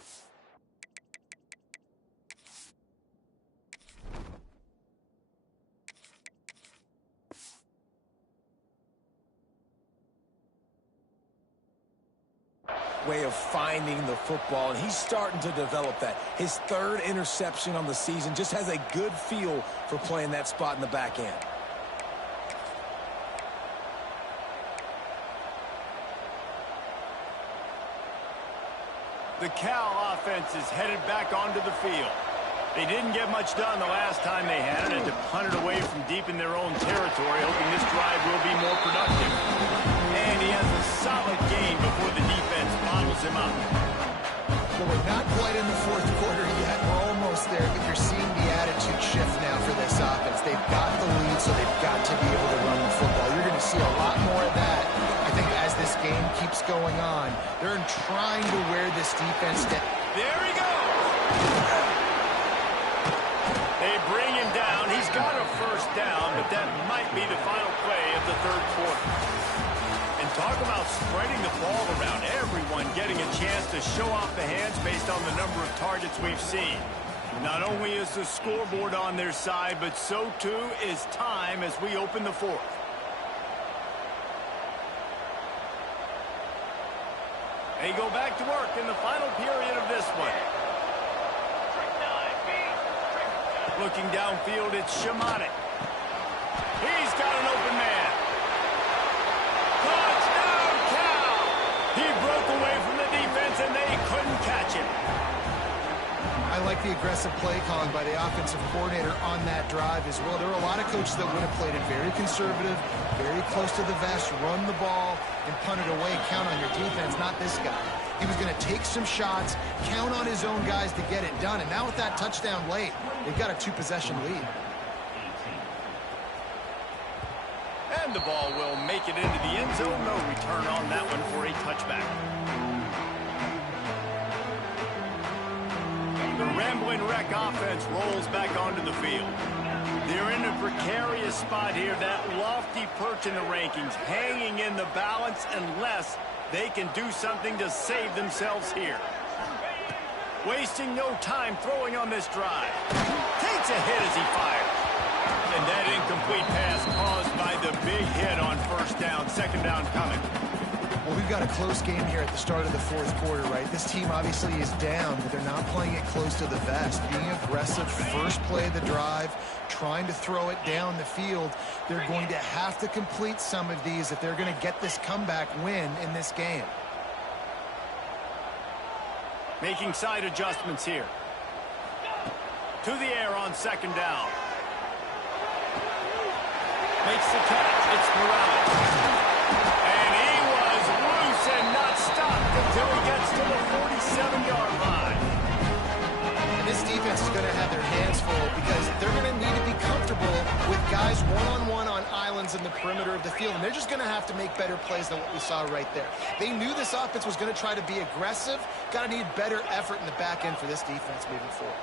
way of finding the football, and he's starting to develop that. His 3rd interception on the season, just has a good feel for playing that spot in the back end. The Cal offense is headed back onto the field. They didn't get much done the last time they had it, and to punt it away from deep in their own territory, hoping this drive will be more productive. And he has a solid gain before the defense bottles him up. Well, we're not quite in the 4th quarter yet. We're almost there, but you're seeing the attitude shift now for this offense. They've got the lead, so they've got to be able to run the football. You're going to see a lot more of that, I think, as this game keeps going on. They're trying to wear this defense down. There he goes! They bring him down. He's got a 1st down, but that might be the final play of the 3rd quarter. And talk about spreading the ball around. Everyone getting a chance to show off the hands based on the number of targets we've seen. Not only is the scoreboard on their side, but so too is time as we open the 4th. They go back to work in the final period of this one. Looking downfield, it's Shamanik. He's got an open man. Touchdown, Cal! He broke away from the defense, and they couldn't catch him. I like the aggressive play calling by the offensive coordinator on that drive as well. There are a lot of coaches that would have played it very conservative, very close to the vest, run the ball, and punt it away, count on your defense, not this guy. He was going to take some shots, count on his own guys to get it done. And now with that touchdown late, they've got a 2-possession lead. And the ball will make it into the end zone. No return on that one for a touchback. The Rambling Wreck offense rolls back onto the field. They're in a precarious spot here, that lofty perch in the rankings, hanging in the balance unless they can do something to save themselves here. Wasting no time throwing on this drive. Takes a hit as he fires. And that incomplete pass caused by the big hit on first down. Second down coming. Well, we've got a close game here at the start of the fourth quarter, right? This team obviously is down, but they're not playing it close to the vest. Being aggressive, first play of the drive, trying to throw it down the field. They're going to have to complete some of these if they're going to get this comeback win in this game. Making side adjustments here. To the air on second down. Makes the catch. It's Morales. And he was loose and not stopped until he gets to the 47-yard line. And this defense is going to have their hands full because they're going to need to be comfortable with guys one-on-one on islands in the perimeter of the field. And they're just going to have to make better plays than what we saw right there. They knew this offense was going to try to be aggressive. Got to need better effort in the back end for this defense moving forward.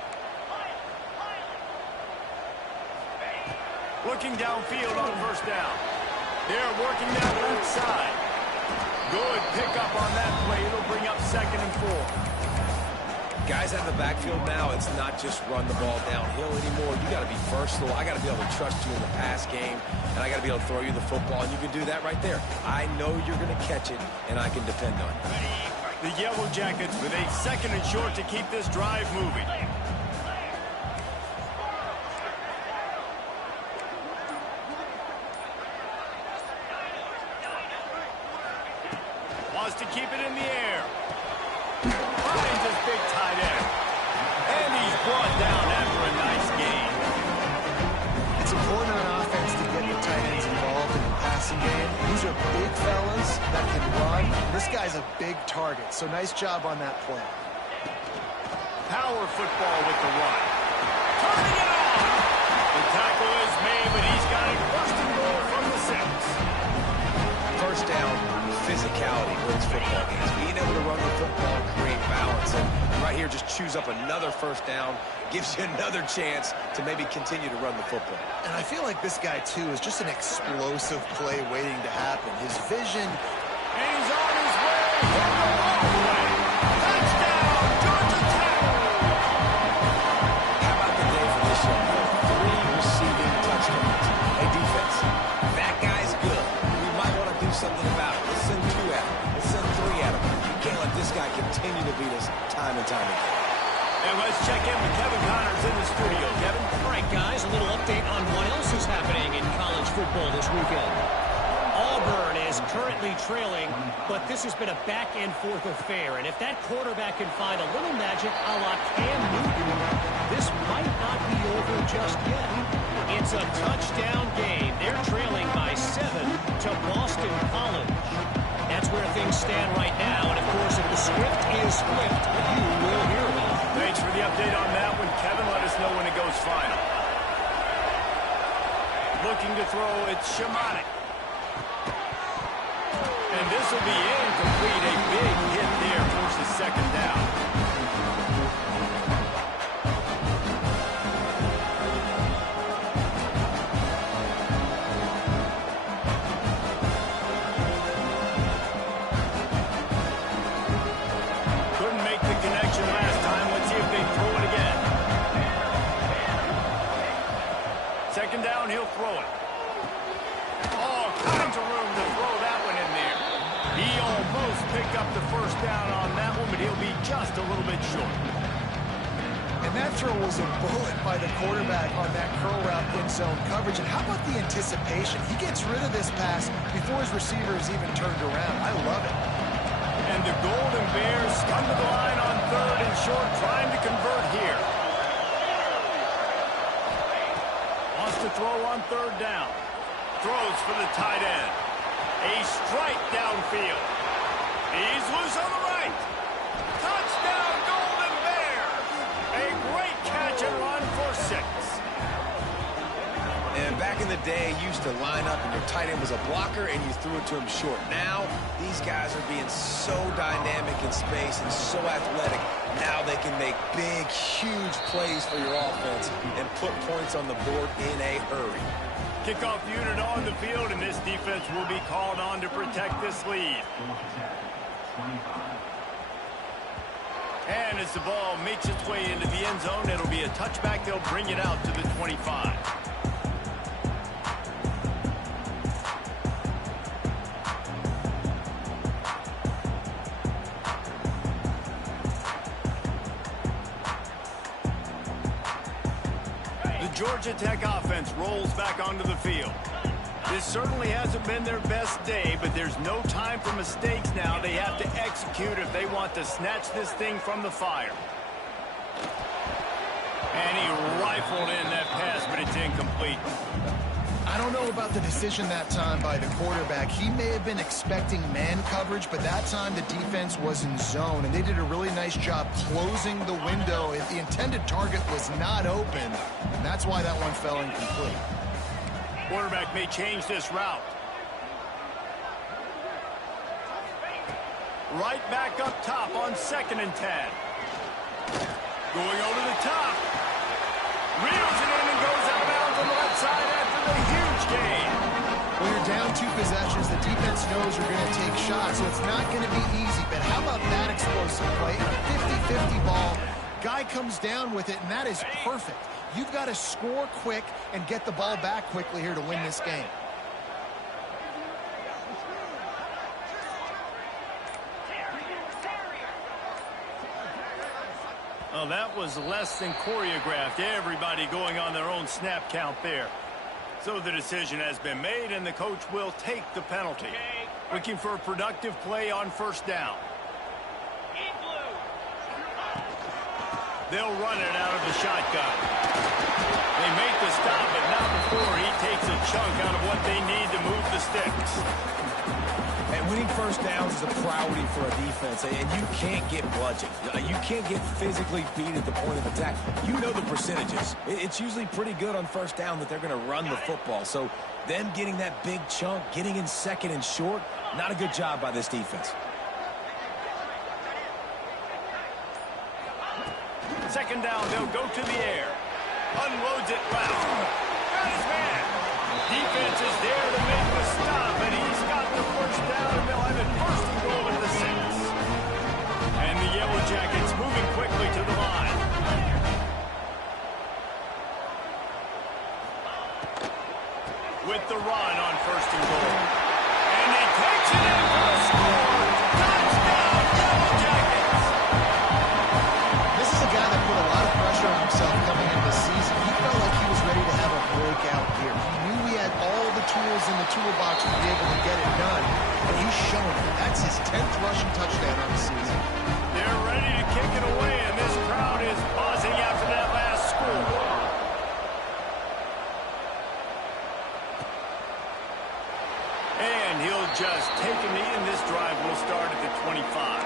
Looking downfield on first down. They're working that left side. Good pickup on that play. It'll bring up 2nd and 4. Guys out of the backfield now, it's not just run the ball downhill anymore. You got to be versatile. I got to be able to trust you in the pass game, and I got to be able to throw you the football, and you can do that right there. I know you're going to catch it, and I can depend on it. The Yellow Jackets with a 2nd and short to keep this drive moving. Wants to keep it in the air. Finds his big tight end. And he's brought down after a nice gain. It's important on offense to get the tight ends involved in the passing game. These are big fellas that can run. This guy's a big target, so nice job on that play. Power football with the run. Turning it on. The tackle is made, but he's got it first and goal from the 6. First down, physicality wins football games. Being able to run the football, create balance, and right here just choose up another first down, gives you another chance to maybe continue to run the football. And I feel like this guy, too, is just an explosive play waiting to happen. His vision... And he's on his way. He'll go all the way. Touchdown, Georgia Tech. How about the day for this young man? 3 receiving touchdowns. Hey, defense, that guy's good. We might want to do something about it. Let's send 2 at him. Let's send 3 at him. You can't let this guy continue to beat us time and time again. And let's check in with Kevin Connors in the studio. Kevin? All right, guys, a little update on what else is happening in college football this weekend. Auburn is currently trailing, but this has been a back-and-forth affair. And if that quarterback can find a little magic a la Cam Newton, this might not be over just yet. It's a touchdown game. They're trailing by 7 to Boston College. That's where things stand right now. And, of course, if the script is flipped, you will hear about it. Thanks for the update on that one, Kevin. Let us know when it goes final. Looking to throw, it's Shimonic. And this will be incomplete. A big hit there forces 2nd down. Couldn't make the connection last time. Let's see if they throw it again. 2nd down, he'll throw it. All kinds of room to throw that one in there. He almost picked up the first down on that one, but he'll be just a little bit short. And that throw was a bullet by the quarterback on that curl route in zone coverage. And how about the anticipation? He gets rid of this pass before his receiver is even turned around. I love it. And the Golden Bears come to the line on 3rd and short, trying to convert here. Wants to throw on 3rd down. Throws for the tight end. A strike downfield. He's loose on the right. Touchdown, Golden Bears. A great catch and run for 6. And back in the day used to line up and your tight end was a blocker and you threw it to him short. Now, these guys are being so dynamic in space and so athletic. Now they can make big, huge plays for your offense and put points on the board in a hurry. Kickoff unit on the field, and this defense will be called on to protect this lead. And as the ball makes its way into the end zone, it'll be a touchback. They'll bring it out to the 25. Georgia Tech offense rolls back onto the field. This certainly hasn't been their best day, but there's no time for mistakes now. They have to execute if they want to snatch this thing from the fire. And he rifled in that pass, but it's incomplete. I don't know about the decision that time by the quarterback. He may have been expecting man coverage, but that time the defense was in zone, and they did a really nice job closing the window. If the intended target was not open, and that's why that one fell incomplete. Quarterback may change this route. Right back up top on 2nd and 10. Going over the top. Reels it in and goes out of bounds on the left side after the huge gain. When you're down 2 possessions, the defense knows you're going to take shots, so it's not going to be easy. But how about that explosive play? A 50-50 ball. Guy comes down with it, and that is perfect. You've got to score quick and get the ball back quickly here to win this game. Oh, that was less than choreographed. Everybody going on their own snap count there. So the decision has been made, and the coach will take the penalty. Looking for a productive play on 1st down. They'll run it out of the shotgun. They make the stop, but not before he takes a chunk out of what they need to move the sticks. And winning 1st downs is a priority for a defense, and you can't get bludgeoned. You can't get physically beat at the point of attack. You know the percentages. It's usually pretty good on 1st down that they're going to run the football. So them getting that big chunk, getting in 2nd and short, not a good job by this defense. 2nd down, they'll go to the air. Unloads it left. Got his man. Defense is there to make the stop, and he's got the 1st down, and they'll have it 1st and goal at the 6. And the Yellow Jackets moving quickly to the line. With the run on 1st and goal. And he takes it in for a score. Touchdown, Yellow Jackets. This is a guy that put a lot of pressure on himself coming into the season. He felt like he was ready to have a breakout here. He knew he had all the tools in the toolbox to be able to get it done, and he's shown it. That's his 10th rushing touchdown on the season. They're ready to kick it away, and this crowd is buzzing after that last score. And he'll just take a knee, and this drive will start at the 25.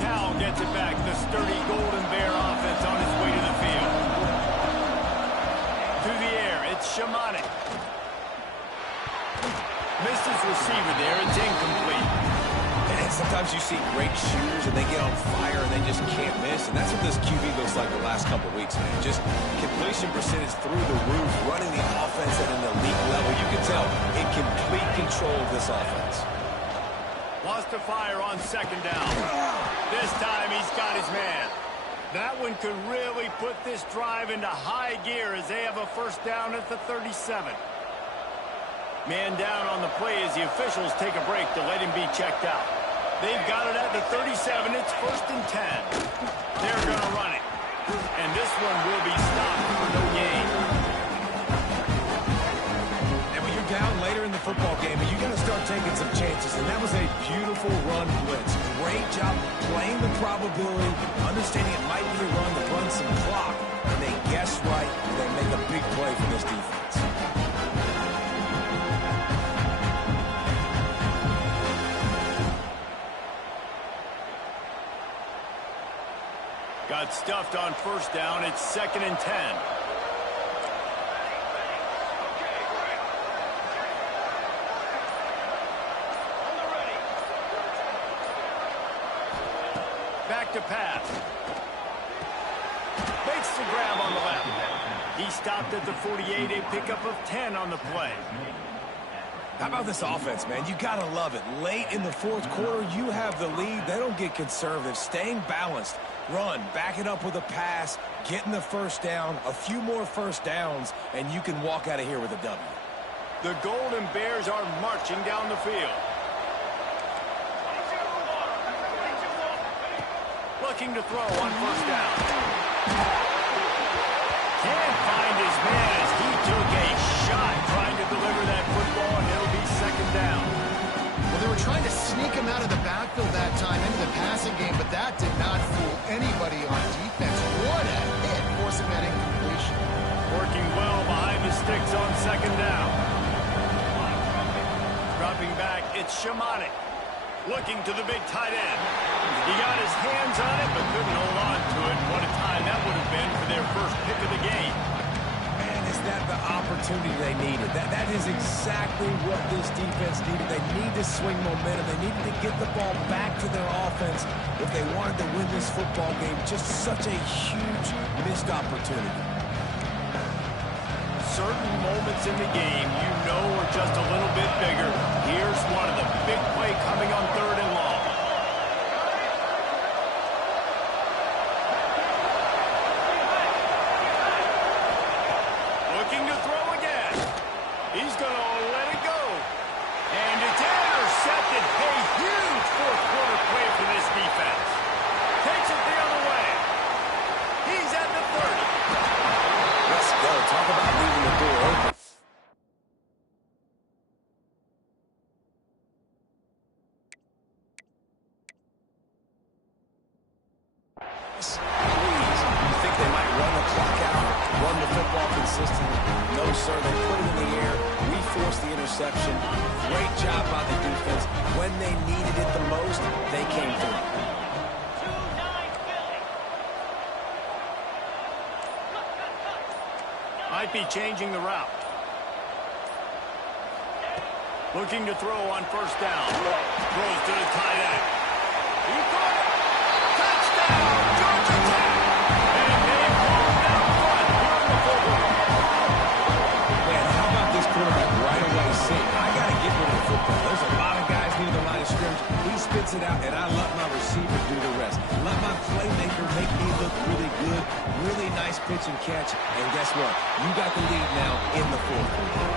Cal gets it back. The sturdy Golden Bear offense on its way to the field. Through the air, it's Shamanic. Missed his receiver there. It's incomplete. And sometimes you see great shooters and they get on fire and they just can't miss. And that's what this QB looks like the last couple weeks, man. Just completion percentage through the roof, running the offense at an elite level. You can tell in complete control of this offense. Wants to fire on 2nd down. This time he's got his man. That one could really put this drive into high gear as they have a 1st down at the 37. Man down on the play as the officials take a break to let him be checked out. They've got it at the 37. It's 1st and 10. They're going to run it. And this one will be stopped for no gain. And when you're down later in the football game, you got to start taking some chances. And that was a beautiful run blitz. Great job playing the probability, understanding it might be a run to run some clock. And they guess right, and they make a big play for this defense. Got stuffed on first down. It's 2nd and 10. Back to pass. Makes the grab on the left. He stopped at the 48, a pickup of 10 on the play. How about this offense, man? You got to love it. Late in the fourth quarter, you have the lead. They don't get conservative. Staying balanced. Run, back it up with a pass, getting the first down, a few more first downs, and you can walk out of here with a W. The Golden Bears are marching down the field. Looking to throw on first down. Can't find his man as he took a shot trying to deliver that football, and it'll be 2nd down. Well, they were trying to sneak him out of the backfield that time into the passing game, but that did not fool anybody on defense. What a hit, forcing that incompletion. Working well behind the sticks on 2nd down. Dropping back, it's Shamanik. Looking to the big tight end. He got his hands on it, but couldn't hold on to it. What a time that would have been for their first pick of the game. Man, is that the opportunity they needed? That is exactly what this defense needed. They need to swing momentum. They needed to get the ball back to their offense if they wanted to win this football game. Just such a huge missed opportunity. Certain moments in the game you know are just a little bit bigger. Here's one of the big play coming on 3rd and long. Looking to throw again. He's going to let it go. And it's intercepted. A huge fourth quarter play for this defense. Takes it the other way. He's at the 30. Let's go. Talk about leaving the door open. Please. You think they might run the clock out, run the football consistently? No, sir. They put it in the air. We forced the interception. Great job by the defense. When they needed it the most, they came through. Might be changing the route. Looking to throw on first down. Throws to the tight end. He caught it. Touchdown, Georgia Tech. And they've moved down front here in the fourth quarter. Man, how about this quarterback right away saying, I got to get rid of the football. There's a lot of guys near the line of scrimmage. He spits it out, and I let my receiver do the rest. Let my playmaker make me look really good. Really nice pitch and catch. And guess what? You got the lead now in the fourth quarter.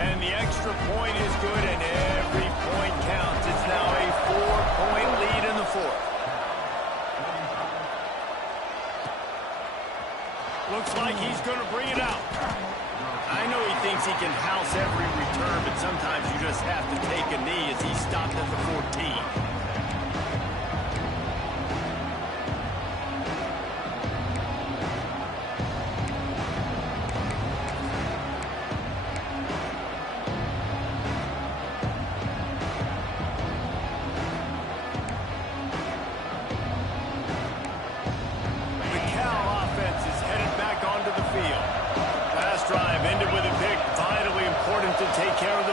And the extra point is good, and every point counts. It's now a 4-point lead in the fourth. Looks like he's going to bring it out. I know he thinks he can house every return, but sometimes you just have to take a knee as he stopped at the 14.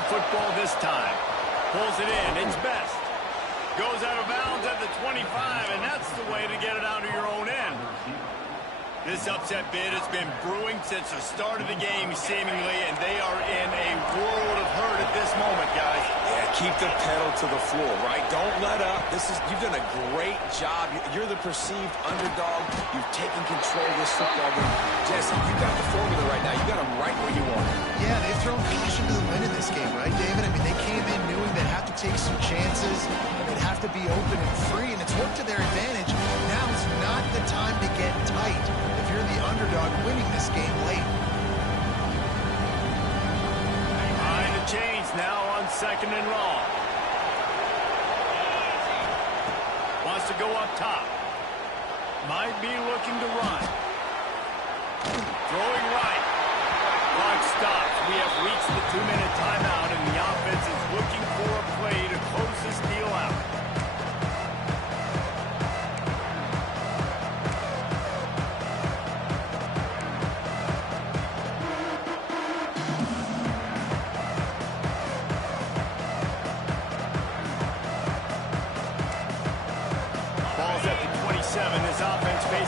Football this time. Pulls it in. It's Best. Goes out of bounds at the 25, and that's the way to get it out of your own end. This upset bid has been brewing since the start of the game, seemingly, and they are in a world of hurt at this moment, guys. Yeah, keep the pedal to the floor, right? Don't let up. You've done a great job. You're the perceived underdog. You've taken control of this football game. Jesse, you got the formula right now. You got them right where you want. Yeah, they've thrown caution to the wind in this game, right, David? I mean, they came in knowing they'd have to take some chances, and they'd have to be open and free, and it's worked to their advantage. Now is not the time to get tight if you're the underdog winning this game late. Behind the chains now on 2nd and long. Wants to go up top. Might be looking to run. Throwing right. Clock stops. We have reached the 2-minute timeout, and the offense is looking for a play to close this deal out.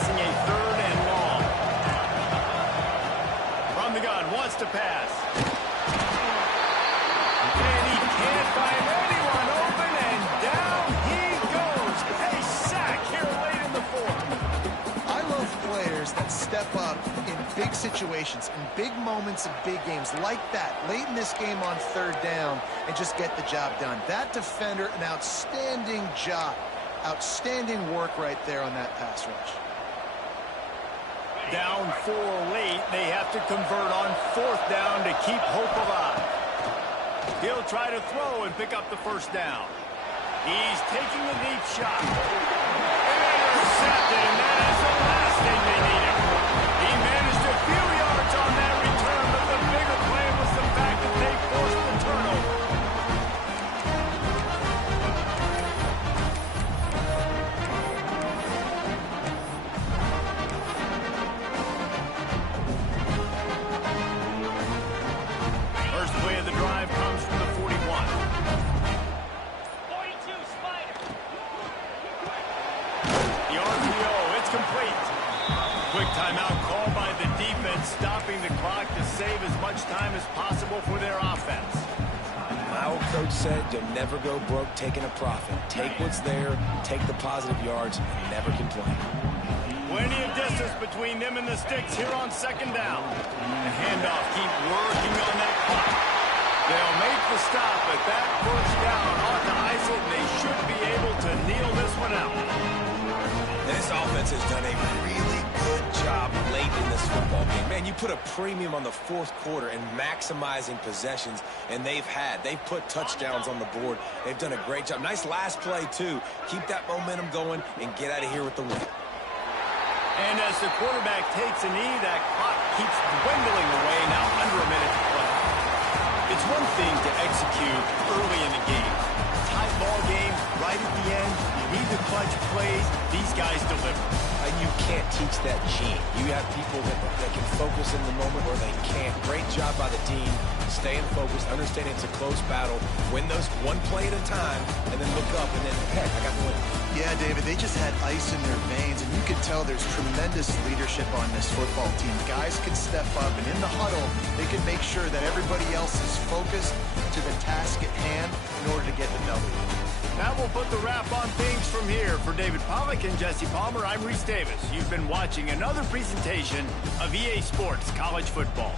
facing a 3rd and long. From the gun, wants to pass. And he can't find anyone open, and down he goes. A sack here late in the 4th. I love players that step up in big situations, in big moments of big games like that, late in this game on 3rd down, and just get the job done. That defender, an outstanding job. Outstanding work right there on that pass rush. Down 4 late. They have to convert on 4th down to keep hope alive. He'll try to throw and pick up the 1st down. He's taking a deep shot. Intercepted, and that is the last thing they needed. He managed a few yards on that return, but the bigger play was the fact that they forced the turnover. First play of the drive comes from the 41. 42, Spider. The RPO, it's complete. Quick timeout called by the defense, stopping the clock to save as much time as possible for their offense. My old coach said you'll never go broke taking a profit. Take what's there, take the positive yards, and never complain. Plenty of distance between them and the sticks here on 2nd down. The handoff, keep working on that clock. They'll make the stop, but that 1st down ought to ice it, and they should be able to kneel this one out. This offense has done a really good job late in this football game. Man, you put a premium on the 4th quarter and maximizing possessions, and they've put touchdowns on the board. They've done a great job. Nice last play, too. Keep that momentum going and get out of here with the win. And as the quarterback takes a knee, that clock keeps dwindling away, now under a minute to play. It's one thing to execute early in the game. Tight ball game, right at the end, you need the clutch plays. These guys deliver. And you can't teach that gene. You have people that can focus in the moment or they can't. Great job by the team, staying focused, understanding it's a close battle, win those one play at a time, and then look up and then, heck, I got the win. Yeah, David, they just had ice in their veins, and you can tell there's tremendous leadership on this football team. Guys can step up, and in the huddle, they can make sure that everybody else is focused to the task at hand in order to get the W. That will put the wrap on things from here. For David Pollack and Jesse Palmer, I'm Reese Davis. You've been watching another presentation of EA Sports College Football.